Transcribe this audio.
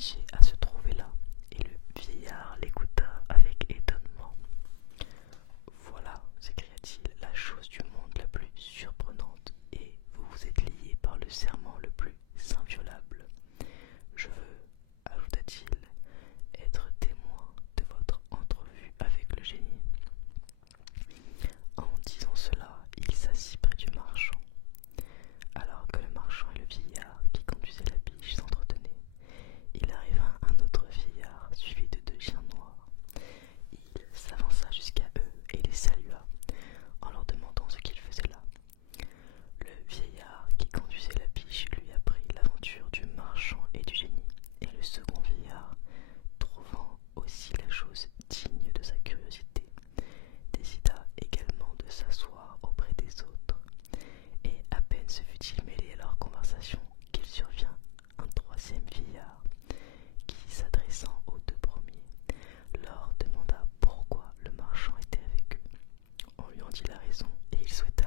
obligé à se trouver là, et le vieillard l'écouta avec étonnement. Voilà, s'écria-t-il, la chose du monde la plus surprenante, et vous vous êtes liés par le serment le plus inviolable. Je veux, ajouta-t-il, être témoin de votre entrevue avec le génie. En disant cela, il s'assit près du marchand. Alors que le marchand et le vieillard qui conduisait la biche s'entretenaient, il arriva un autre vieillard suivi de 2 chiens noirs. Il s'avança jusqu'à eux et les salua en leur demandant ce qu'ils faisaient là. Le vieillard qui conduisait la biche lui apprit l'aventure du marchand et du génie, et le second vieillard, trouvant aussi la chose digne de sa curiosité, décida également de s'asseoir auprès des autres, et à peine se fut-il mêlé à leur conversation qu'il survint un troisième vieillard qui, s'adressant aux 2 premiers, leur demanda pourquoi le marchand était avec eux. On lui en dit la raison et il souhaita